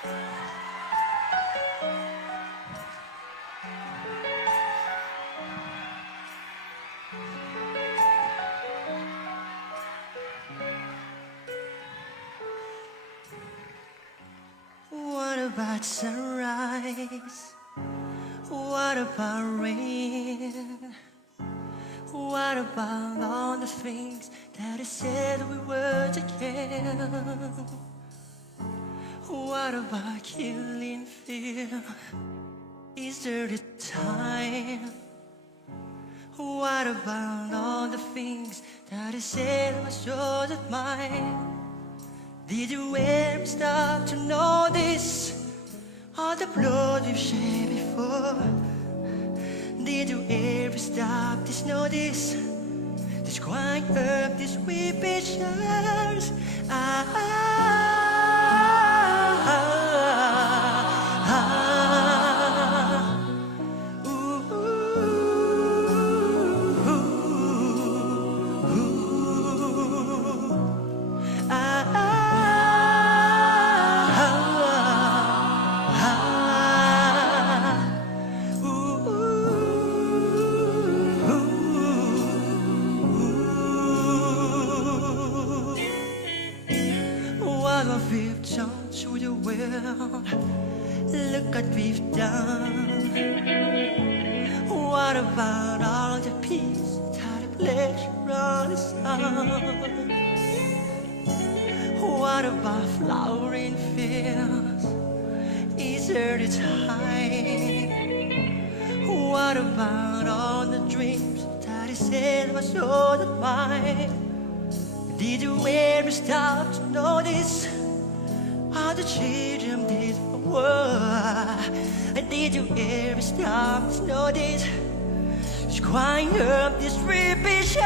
What about sunrise? What about rain? What about all the things that I said we were together? What about killing fear? Is there a time? What about all the things that I said was yours and mine? Did you ever stop to notice all the blood we've shed before? Did you ever stop to notice this crying up, this weeping shores? What we've done to the world, look what we've done. What about all the peace, all the pleasure on the sun? What about flowering fields? Is there a time? What about all the dreams that I said was yours and mine? Did you ever stop to notice how the children did for war? And did you ever stop to notice just crying up this weeping shore?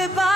everybody